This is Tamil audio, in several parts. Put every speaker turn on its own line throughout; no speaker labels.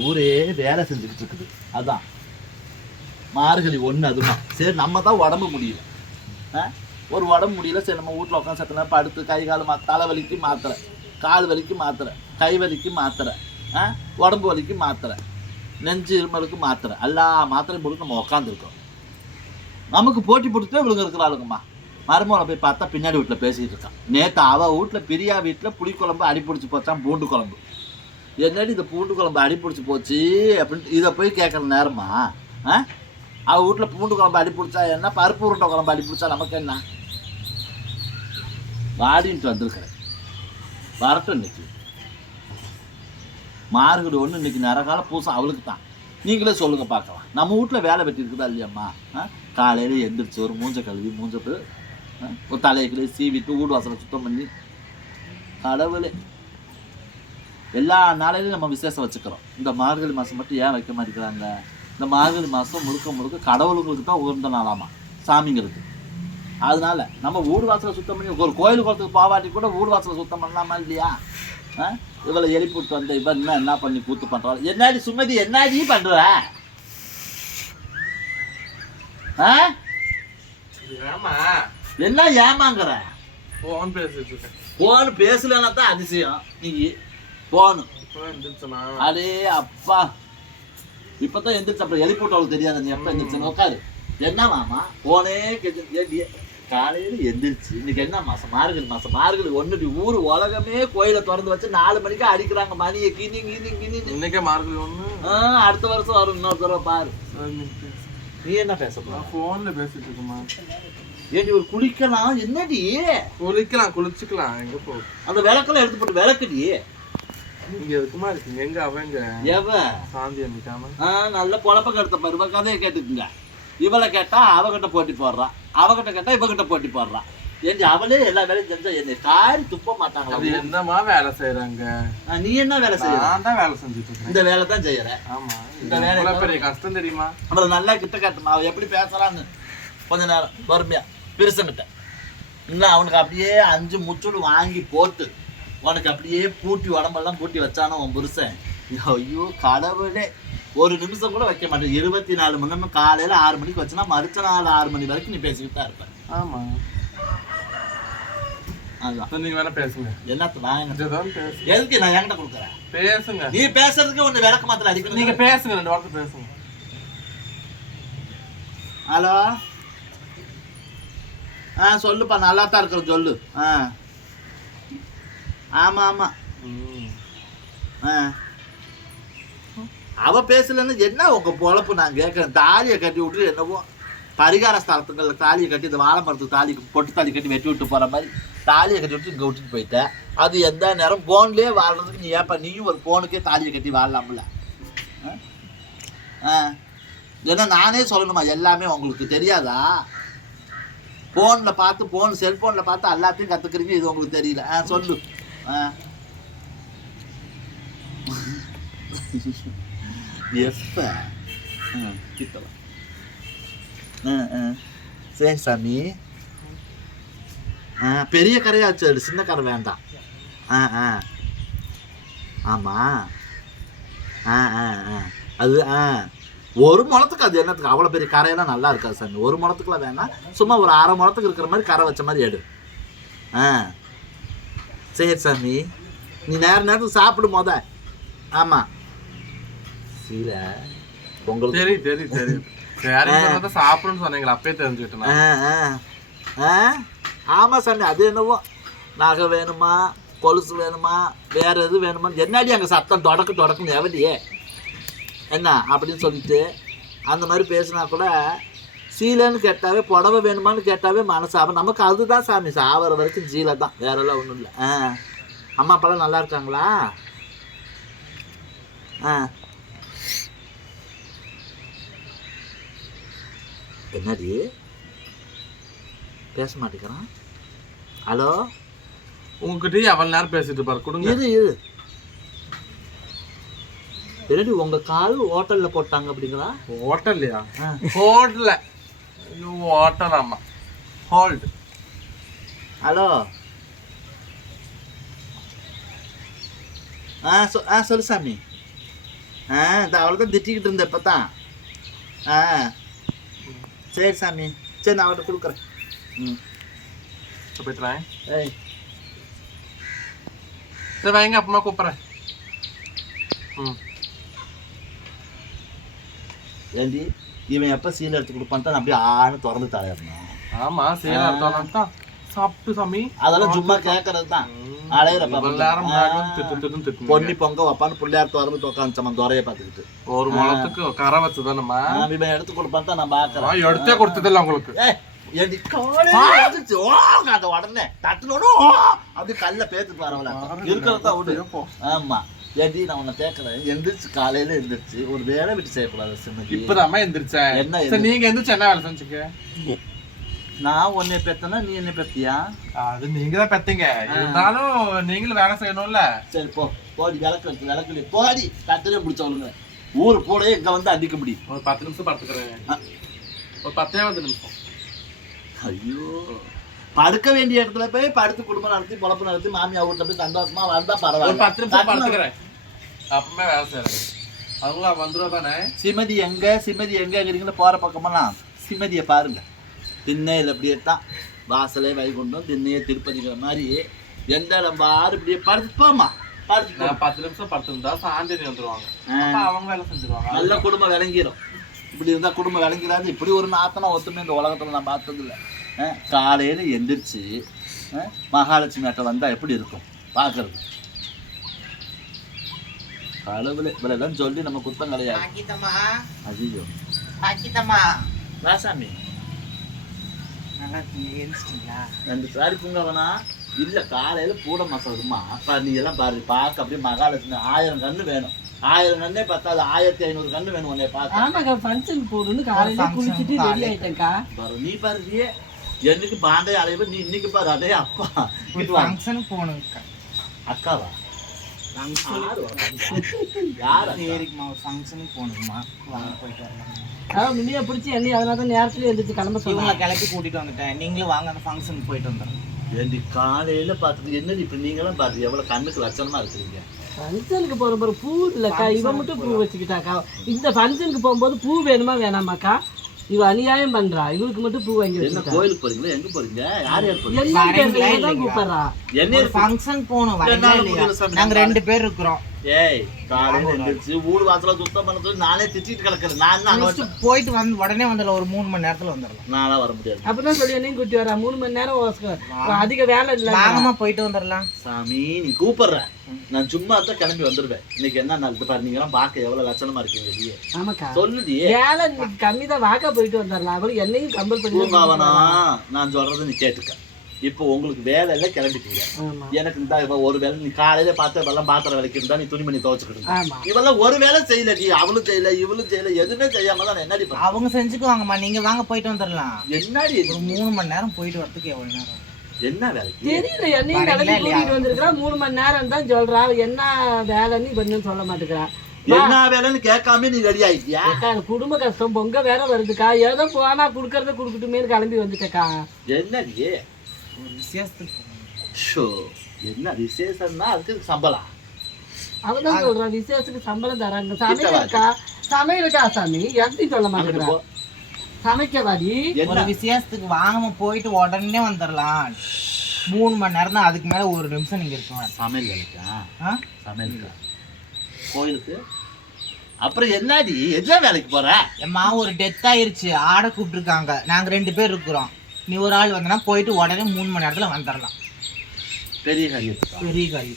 ஊரே வேலை செஞ்சுக்கிட்டு இருக்குது அதுதான் மார்கழி ஒன்று அதுதான் சரி நம்ம தான் உடம்பு முடியல. ஆ? ஒரு உடம்பு முடியல சரி நம்ம வீட்டில் உட்காந்து சத்தனா படுத்து கை கால் மா தலை வலிக்கு மாத்திரை கால் வலிக்கு மாத்திரை கை வலிக்கு மாத்திரை ஆ? உடம்பு வலிக்கு மாத்திரை நெஞ்சு இருமலுக்கு மாத்திரை எல்லா மாத்திரையும் போட்டு நம்ம உட்காந்துருக்கோம் நமக்கு போட்டி போட்டுட்டு இவளுங்க இருக்கிறாளுங்கம்மா மருமகளை போய் பார்த்தா பின்னாடி வீட்டில் பேசிகிட்டு இருக்கான். நேற்று அவள் வீட்டில் பிரியா வீட்டில் புளிக்குழம்பு அடிப்பிடிச்சி போச்சான் பூண்டு குழம்பு. என்னடி இந்த பூண்டு குழம்பு அடி பிடிச்சி போச்சு அப்படின்ட்டு இதை போய் கேட்குற நேரமா? ஆ? அவள் வீட்டில் பூண்டு குழம்பு அடிப்பிடிச்சா என்ன? பருப்பு உருண்டை குழம்பு அடி பிடிச்சா நமக்கு என்ன? வாடின்ட்டு வந்திருக்கிறேன். வரட்டும் இன்னைக்கு. மார்கழி ஒன்று இன்னைக்கு நிறகால பூசம் அவளுக்கு தான். நீங்களே சொல்லுங்க பார்க்கலாம். நம்ம வீட்டில் வேலை வெட்டி இருக்குதா இல்லையாம்மா? ஆ? காலையில் எந்திரிச்சு ஒரு மூஞ்ச கழுவி மூஞ்சத்து ஆ, ஒரு தலையை கழுவி சீவிட்டு வீடு வாசலை சுத்தம் பண்ணி. கடவுளே. எல்லா நாளையிலும் நம்ம விசேஷம் வச்சுக்கிறோம். இந்த மார்கழி மாதம் மட்டும் ஏன் வைக்க மாட்டேங்கிறாங்க? இந்த மார்கழி மாதம் முழுக்க முழுக்க கடவுளுங்களுக்கு தான் உகந்த நாளாமா? சாமிங்களுக்கு. அதனால நம்ம வீடு வாசலை சுத்தம் பண்ணி ஒரு கோயில் குளத்துக்கு பாவாட்டி கூட வீடு வாசலை சுத்தம் பண்ணலாமா இல்லையா? இவளை எழுப்பிவிட்டு வந்த இவன் என்ன என்ன பண்ணி கூத்து பண்றாள் என்னடி சுமதி என்னடி?
ஏமா?
என்ன ஏமாங்கிற?
போன் பேசிட்டு இருக்கேன்.
போன் பேசலன்னா தான் அதிசயம். நீ
எந்திரிச்சனா?
அடே அப்பா. இப்பதான் எந்திரிச்சு அப்புறம் எழுப்பி விட்டவளுக்கு தெரியாது. நீ எப்ப எந்திரிச்சுன்னு? உட்காரு என்ன மாமா? போனே காலையில எந்திரிச்சு. இன்னைக்கு என்ன மாசம் மார்கழி மாசம் மார்கழி ஒண்ணு ஊர் உலகமே கோயிலை திறந்து வச்சு நாலு மணிக்கு அடிக்கிறாங்க. மணியை கிணி கிணி கிணி
இன்னைக்கே மார்கழி
ஆ, அடுத்த வருஷம் வரும். இன்னொரு தடவை பாரு.
நீ
என்ன பேச
போன்ல பேசிட்டு இருக்கேமா
ஏண்டி ஒரு குளிக்கலாம்? என்னடி?
குளிக்கலாம் குளிச்சுக்கலாம். எங்க போ
அந்த விளக்கெல்லாம் எடுத்து போட்டு விளக்குடி.
நீங்க எதுக்குமா இருக்கீங்க. எங்க அவங்க?
எவ?
சாந்தி
ஆ, நல்ல பொழப்ப கெடுத்த பருவ கதையை கேட்டுக்குங்க. இவளை கேட்டா அவகிட்ட போட்டி போடுறா. அவகிட்ட கேட்டா இவகிட்ட போட்டி போடுறா. ஏண்டி அவளே எல்லா வேலையும் செஞ்சா என்னை காரி துப்ப
அது
மாட்டாங்களா
என்னமா வேலை செய்யறாங்க
நீ என்ன வேலை செய்யற
நான் தான் வேலை செஞ்சுட்டு இருக்கேன்
இந்த வேலை தான் செய்யற.
ஆமா.
இந்த வேலை
பெரிய கஷ்டம் தெரியுமா?
அவளை நல்லா கிட்ட காட்டுமா? அவ எப்படி பேசுறான்னு? கொஞ்ச நேரம். பொறுமையா. பெருசங்கிட்ட. இல்லை அவனுக்கு அப்படியே அஞ்சு முச்சுடு வாங்கி போட்டு உனக்கு அப்படியே பூட்டி உடம்பெல்லாம் பூட்டி வச்சானோ உன் புருஷன்? ஐயோ கடவுளே. ஒரு நிமிஷம் கூட வைக்க மாட்டேன். இருபத்தி நாலு மணி நேரம் காலையில ஆறு மணிக்கு வச்சுனா மறுச்ச நாள் ஆறு மணி வரைக்கும் நீ பேசிக்கிட்டு தான் இருப்ப.
ஆமா.
அதுதான்.
சரி, நீங்க வேணா பேசுங்க.
நான்
பேசு
எதுக்கு நான் என்கிட்ட கொடுக்குறேன்
பேசுங்க.
நீ பேசுறதுக்கு ஒன்று விளக்க மாத்திரம் அடிக்கணும்.
நீங்க பேசுங்க ரெண்டு வார்த்தை பேசுங்க.
ஹலோ? ஆ சொல்லுப்பா நல்லா தான் இருக்கிற சொல்லு. ஆ. ஆமாம் ஆமாம். ஆ. அவ பேசலன்னு என்ன உங்க பொழப்பு நான் கேட்குறேன் தாலியை கட்டி விட்டு என்னவோ பரிகார ஸ்தலத்துங்கள்ல தாலியை கட்டி இந்த வாழை மரத்துக்கு தாலி பொட்டு தாலி கட்டி வெட்டி விட்டு போற மாதிரி தாலியை கட்டி விட்டு இங்கே விட்டுட்டு போயிட்டேன் அது எந்த நேரம் போன்லேயே வாழ்றதுக்கு நீ ஏப்பா நீயும் ஒரு போனுக்கே தாலியை கட்டி வாழலாம்ல? ஆ? ஏன்னா நானே சொல்லணுமா? எல்லாமே உங்களுக்கு தெரியாதா? ஃபோனில் பார்த்து ஃபோன் செல்ஃபோனில் பார்த்து எல்லாத்தையும் கற்றுக்குறீங்க இது உங்களுக்கு தெரியல. ஆ சொல்லு. எப்ப ஆ, கிட்டலாம் ஆ ஆ சரி சாமி ஆ பெரிய கரையாச்சு ah, ah. ah, அது சின்ன கரை வேண்டாம். ஆ ஆ ஆமாம் ஆ ஆ ஆ அது ஆ ஒரு முளத்துக்கு அது என்னத்துக்கு? அவ்வளோ பெரிய கரையெல்லாம் நல்லா இருக்காது சாமி ஒரு முளத்துக்குலாம் வேணாம். சும்மா ஒரு அரை முளத்துக்கு இருக்கிற மாதிரி கரை வச்ச மாதிரி எடு. ஆ சரி சாமி. நீ நேர நேரத்துக்கு சாப்பிடு மொத. ஆமாம் சீல உங்களுக்கு
தெரியும் தெரியும் தெரியும் சாப்பிடுன்னு சொன்னீங்களா? அப்பயே தெரிஞ்சுக்கிட்டேன் நான்.
ஆ ஆ. ஆ? ஆமாம் சாமி அது என்னவோ. நகை வேணுமா? கொலுசு வேணுமா? வேற எது வேணுமா? என்னடி அங்கே சத்தம் தொடக்கு தொடக்குன்னு எவடியே என்ன அப்படின்னு சொல்லிட்டு அந்த மாதிரி பேசினா கூட சீலைன்னு கேட்டாவே புடவை வேணுமான்னு கேட்டாவே மனசாபம் நமக்கு அதுதான் சாமி. சாவர வரைக்கும் சீலை தான். வேறெல்லாம் ஒன்றும் இல்லை. ஆ. அம்மா அப்பாலாம் நல்லா இருக்காங்களா? ஆ. என்னடி? பேச மாட்டேங்கிறான். ஹலோ?
உங்ககிட்டயே அவ்வளவு நேரம் பேசிட்டு இருப்பாரு. கொடுங்க.
இரு இரு. என்னடி உங்க கால் ஹோட்டல்ல போட்டாங்க அப்படிங்களா?
ஹோட்டல்லையா. ஹோட்டல்ல. ஐயோ ஹோட்டல் ஆமா ஹோல்ட்
ஹலோ ஆ சொ ஆ சொல்லு சாமி. ஆ இந்த அவளை தான் திட்டிக்கிட்டு இருந்தேன் இப்போ தான் ஆ. சரி சாமி. சரி நான் அவர்கிட்ட கொடுக்குறேன். ம்.
சரி, போயிட்டு வரேன்
ஏய்.
சரி வைங்க அப்புறமா கூப்பிட்றேன். ம்.
ஏண்டி? இவன் எப்போ சீல் எடுத்து கொடுப்பான் தான் அப்படியே ஆன்னு திறந்து தலையிடணும்
ஆமா இருந்தாலும் தான் சாப்பிட்டு சாமி.
அதெல்லாம் சும்மா கேட்கறது தான். பொன்னி பொங்க வைப்பான்னு பிள்ளையார் திறந்து உட்காந்துச்சம்மா துறையை பார்த்துக்கிட்டு.
ஒரு முளத்துக்கு கரை வச்சுதானம்மா
இவன் எடுத்து கொடுப்பான் தான் நான் பார்க்குறேன்.
எடுத்தே கொடுத்ததில்ல உங்களுக்கு.
உடனே தட்டுனோட ஓ, அப்படியே கல்ல பேத்துட்டு வரவள. இருக்கிறதா விடு. ஆமா. ஏண்டி நான் உன்னை கேட்கறேன் எந்திரிச்சு காலையில எந்திரிச்சு ஒரு வேலை விட்டு செய்யக்கூடாது சின்னக்கு
இப்பதாம்மா எந்திரிச்சேன்
என்ன
சரி நீங்க எந்திரிச்சு என்ன வேலை செஞ்சுக்க?
நான் உன்னை பெத்தனா நீ என்ன பெத்தியா?
அது நீங்க தான் பெத்தீங்க இருந்தாலும் நீங்களும் வேலை செய்யணும்ல.
சரி போ. போடி விளக்கு வச்சு விளக்கு போடி தட்டுல பிடிச்சவளுங்க ஊர் கூட இங்க வந்து அடிக்க முடியும்.
ஒரு பத்து நிமிஷம் படுத்துக்கிறேன். ஒரு பத்தே வந்து நிமிஷம்.
ஐயோ. படுக்க வேண்டிய இடத்துல போய் படுத்து குடும்பம் நடத்தி பொழப்பு நடத்தி மாமியா வீட்டுல போய் சந்தோஷமா வந்தா
ஒரு
பரவாயில்ல
பத்து நிமிஷம்
தட்டுல-
படுத்துக்கிறேன். அப்பமே வேலை செய்யறேன் அவங்க வந்துடும் தானே?
சிமதி எங்க? சிமதி எங்க இருக்கிறீங்களோ போற பக்கமெல்லாம் சிமதியை பாருங்க. திண்ணையில் அப்படியே தான் வாசலே வைகுண்டம் திண்ணையே திருப்பதிங்கிற மாதிரி எந்த இடம் பாரு இப்படியே படுத்து போமா படுத்து
பத்து நிமிஷம் படுத்திருந்தா சாந்தினி. அப்ப அவங்க வேலை செஞ்சிருவாங்க.
நல்ல குடும்பம் விளங்கிரும். இப்படி இருந்தா குடும்பம் விளங்கிறாது. இப்படி ஒரு நாத்தனா ஒத்துமே இந்த உலகத்துல நான் பார்த்தது இல்லை காலையில எந்திரிச்சு மகாலட்சுமி அட்டை வந்தா எப்படி இருக்கும்? பார்க்கறது. கடவுளே இவரெல்லாம் சொல்லி நம்ம குத்தம் கிடையாது
ஆக்கித்தம்மா
ராசாமி ரெண்டு சாரி பூங்கவனா இல்ல காலையில கூட மசதுமா நீ எல்லாம் பாரு பார்க்க அப்படியே மகாலட்சுமி ஆயிரம் கண்ணு வேணும் ஆயிரம் கண்ணே பத்தாது ஆயிரத்தி ஐநூறு கண்ணு வேணும் உன்னை பார்க்க
ஆமாக்கா ஃபங்க்ஷன் போகணும்னு காலையில
function
குளிச்சுட்டு ரெடி
காலை.
ஆயிட்டேன்க்கா
பாரு நீ பாரு என்னைக்கு பாண்டே அலைவு நீ இன்னைக்கு பாரு அதே அப்பா இங்கிட்டு வா.
ஃபங்க்ஷன் போகணுங்கக்கா
அக்காவா
சரிங்கம்மா ஒரு ஃபங்க்ஷனுக்கு போகணுங்கம்மா வாங்க போயிட்டு வரலாம்
அதான் பிடிச்சி என்னை அதனால தான் நேரத்துல எழுந்திரிச்சு கிளம்ப
இவங்களை கிளப்பி கூட்டிட்டு வந்துட்டேன். நீங்களும் வாங்க அந்த ஃபங்க்ஷனுக்கு போயிட்டு வந்துடுறோம்
ஏண்டி காலையில பார்த்துட்டு என்னடி இப்ப நீங்களாம் பாரு எவ்வளவு கண்ணுக்கு லட்சணமா இருக்கிறீங்க
ஃபங்க்ஷனுக்கு போற போற பூ இல்லக்கா. இவ மட்டும் பூ வச்சுக்கிட்டாக்கா. இந்த ஃபங்க்ஷனுக்கு போகும்போது பூ வேணுமா வேணாமாக்கா? இவ அநியாயம் பண்றா. இவளுக்கு மட்டும் பூ வாங்கி
என்ன கோயிலுக்கு போறீங்களா? எங்க போறீங்க? யார் யார் போறீங்க?
இல்லைங்களா?
கூப்பிடுறா?
என்ன
ஒரு ஃபங்க்ஷன்
சாமி,
நாங்க ரெண்டு பேர் இருக்கிறோம்.
ஏய் காலையில எந்திரிச்சு ஊடு வாசல சுத்தம் பண்ண சொல்லி நானே திட்டிட்டு கிடக்குறேன். நான் அங்க
போயிட்டு வந்து உடனே வந்துடலாம் ஒரு மூணு மணி நேரத்துல வந்துடலாம்.
நான்லாம் வர முடியாது.
அப்பதான் சொல்லி என்னையும் கூட்டி வரா மூணு மணி நேரம் அதிக வேலை இல்ல
வாங்கம்மா போயிட்டு வந்துடலாம்.
சாமி நீ கூப்பிடுற நான் சும்மா தான் கிளம்பி வந்துடுவேன் இன்னைக்கு என்ன நாள்? பாரு நீங்க எல்லாம் பார்க்க எவ்வளவு லட்சணமா இருக்கீங்க வெளியே.
ஆமாக்கா.
சொல்லுடி.
வேலை கம்மி தான் வாக்கா போயிட்டு வந்துடலாம். அவரு என்னையும் கம்பல் பண்ணி
பூங்காவனா நான் சொல்றது நீ கேட்டுக்க. இப்போ உங்களுக்கு வேலை எல்லாம் கிளம்பிட்டீங்க எனக்கு இந்த இப்ப ஒரு வேலை நீ காலையில பார்த்து வெள்ளம் பாத்திரம் விளக்கிருந்தா நீ துணிமணி துவச்சுக்கிட்டு இவெல்லாம் ஒரு வேலை செய்யல நீ அவளும் செய்யல இவளும் செய்யல எதுவுமே செய்யாம தான் என்னடி
அவங்க செஞ்சுக்குவாங்கம்மா. நீங்க வாங்க போயிட்டு வந்துடலாம்
என்னடி?
ஒரு மூணு மணி நேரம் போயிட்டு வரதுக்கு எவ்வளவு நேரம்
என்ன வேலைக்கு?
தெரியல என்னையும்
வரீங்களா
கிளம்பி
இல்லையா?
கூட்டிட்டு வந்திருக்கிறா மூணு மணி நேரம் தான் சொல்றா. என்ன வேலைன்னு கொஞ்சம் சொல்ல மாட்டேங்கிறா.
என்ன வேலைன்னு கேட்காம நீ ரெடி ஆயிட்டியா?
குடும்ப கஷ்டம் பொங்க வேற வருதுக்கா. ஏதோ போனா குடுக்கறத குடுக்கட்டுமேனு கிளம்பி வந்துட்டேக்கா.
என்னடி?
ஒரு விசேஷத்துக்கு.
ஷோ என்ன விசேஷம்னா அதுக்கு சம்பளம்
அவதான் சொல்றான் விசேஷத்துக்கு சம்பளம் தராங்க சமையலுக்கா சமையலுக்கா சாமி எப்படி சொல்ல
அங்கிட்டு
மாட்டேங்கிறா
போ
சமைக்கவாடி
ஒரு விசேஷத்துக்கு வாங்காம போயிட்டு உடனே வந்துடலாம் மூணு மணி நேரம் தான் அதுக்கு மேல ஒரு நிமிஷம் நீங்க இருக்கலாம்
சமையல் வேலைக்கா
ஆ?
சமையலுக்கா கோயிலுக்கு அப்புறம் என்னடி என்ன வேலைக்கு போற
எம்மா ஒரு டெத் ஆயிருச்சு ஆடை கூப்பிட்டுருக்காங்க நாங்க ரெண்டு பேர் இருக்கிறோம் நீ ஒரு ஆள் வந்தனா போயிட்டு உடனே மூணு மணி நேரத்துல வந்துடலாம்
பெரிய காரியத்துக்கா?
பெரிய காரி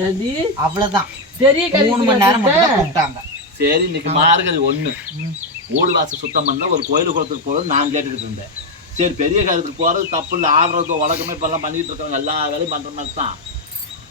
ஏடி
அவ்வளவுதான்.
பெரிய
மூணு மணி நேரம் மட்டும் தான் கூப்பிட்டாங்க.
சரி இன்னைக்கு மார்கழி ஒண்ணு.
ம்.
ஊடு வாசல் சுத்தம் பண்ண ஒரு கோயில் குளத்துக்கு போறது நான் கேட்டுக்கிட்டு இருந்தேன். சரி பெரிய காரியத்துக்கு போறது தப்பு இல்லை ஆடுறது உலகமே இப்பெல்லாம் பண்ணிட்டு இருக்காங்க எல்லா வேலையும் பண்ற மாதிரி தான்.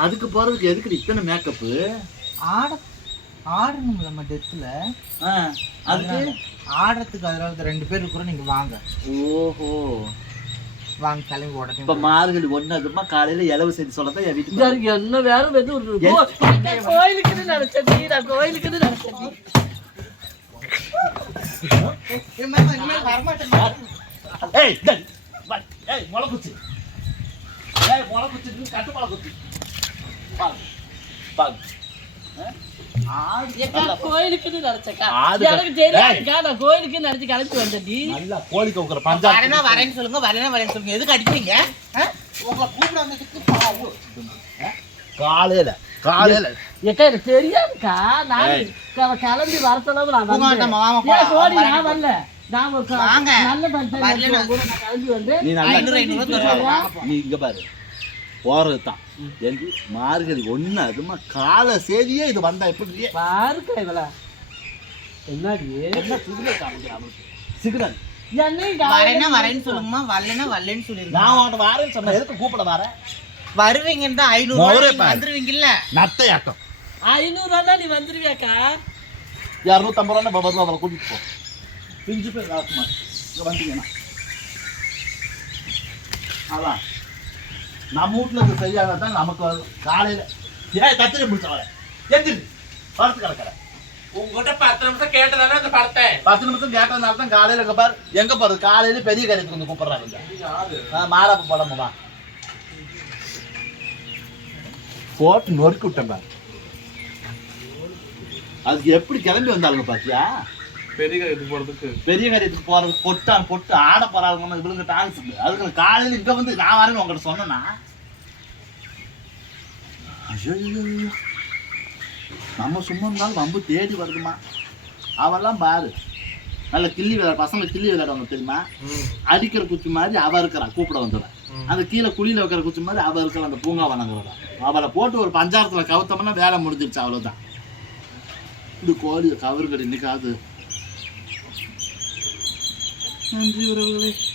அதுக்கு போறதுக்கு எதுக்கு இத்தனை மேக்கப்பு
ஆட ஆடணும் நம்ம டெத்துல
அதுக்கு?
ஆடுறதுக்கு அதனால ரெண்டு பேர் இருக்கிறோம் நீங்க வாங்க.
ஓஹோ.
வாங்க கிளம்பி உடனே
இப்ப மார்கழி ஒண்ணு அதுமா காலையில இலவு செய்தி சொல்லத்தான் என் வீட்டுக்கு
என்ன வேற வெது ஒரு கோ- கோயிலுக்குன்னு நினைச்சடி நான் கோயிலுக்குன்னு நினைச்சடி
ஏய் டேய், வா, ஏய் முளை குச்சி ஏய் முளை குச்சி கட்டு முளை குச்சி பாங்க பாங்க
கோயிலுக்குன்னு நினைச்சக்கா எனக்கு தெரியாதுக்கா நான் கோயிலுக்கு நினைச்சு கிளம்பி வந்தடி
நல்லா கோழி கவுக்குற
வரேன்னு சொல்லுங்க வரேன்னா வரேன்னு சொல்லுங்க எதுக்கு அடிக்கிறீங்க ஆ? உங்களை கூப்பிட வந்ததுக்கு பாவம்.
காலையில காலையில
ஏக்கா எனக்கு தெரியாதுக்கா நான் கிளம்பி வர சொல்லாம நான். கோடி வரல நான் ஒரு. நல்ல நான் கிளம்பி வந்து
நீ நல்லா. நீ இங்க பாரு போறது தான் எங்க மார்கழி ஒண்ணு அதுமா காலை சேதியே இது வந்தா எப்படி
பாருக்கா என்னடி?
என்ன சிகரெட் காமிக்கிறா அவனுக்கு? சிகரெட்
வரேன்னா வரேன்னு சொல்லுங்கம்மா. வரலன்னா வரலன்னு சொல்லிருங்க.
நான் உன்கிட்ட வரேன்னு சொன்னேன். எதுக்கு கூப்பிட வரேன்
வருவீங்கன்னு தான் ஐநூறு
பாரு.
வந்துருவீங்கல்ல.
நட்டையாட்டம்
ஐநூறு ரூபா நீ வந்துருவியாக்கா?
இரநூத்தம்பது ரூபா நம்ம கூட்டிட்டு போ. பிஞ்சு போய் ராசுமா இங்க வந்தீங்கன்னா. அதான். நம்ம வீட்டுல இது செய்யாதான் நமக்கு வரும். காலையில ஏன் கத்திரி முடிச்சவர எந்திரி. படுத்து கிடக்கிற.
உங்ககிட்ட பத்து நிமிஷம் கேட்டதானே அந்த படத்தை?
பத்து நிமிஷம் கேட்டதுனால தான் காலையில எங்க பாரு. எங்க பாரு காலையில பெரிய கரைக்கு வந்து கூப்பிடுறாங்க மாறாப்பு படமுமா போட்டு நொறுக்கி விட்டேன் பாரு. அதுக்கு எப்படி கிளம்பி வந்தாளுங்க பாத்தியா?
பெரிய இது போறதுக்கு.
பெரிய காரியத்துக்கு போறதுக்கு பொட்டான் பொட்டு ஆட போறாங்க இவளுங்க டான்ஸ் அதுக்கு காலையில இங்க வந்து நான் வரேன்னு உங்ககிட்ட சொன்னேன்னா? ஐயோ நம்ம சும்மா இருந்தாலும் வம்பு தேடி வருதுமா அவெல்லாம் பாரு. நல்ல கிள்ளி விளையாட பசங்க கிள்ளி விளையாடுவாங்க தெரியுமா? அடிக்கிற குச்சி மாதிரி அவ இருக்கிறா கூப்பிட வந்துடுறேன் அந்த கீழே குழியில வைக்கிற குச்சி மாதிரி அவ இருக்கிற அந்த பூங்காவனங்கிறதா அவளை போட்டு ஒரு பஞ்சாயத்துல கவுத்தோம்னா வேலை முடிஞ்சிருச்சு அவ்வளவுதான். இது கோழி கவருங்கடி இன்னைக்காவது and do it.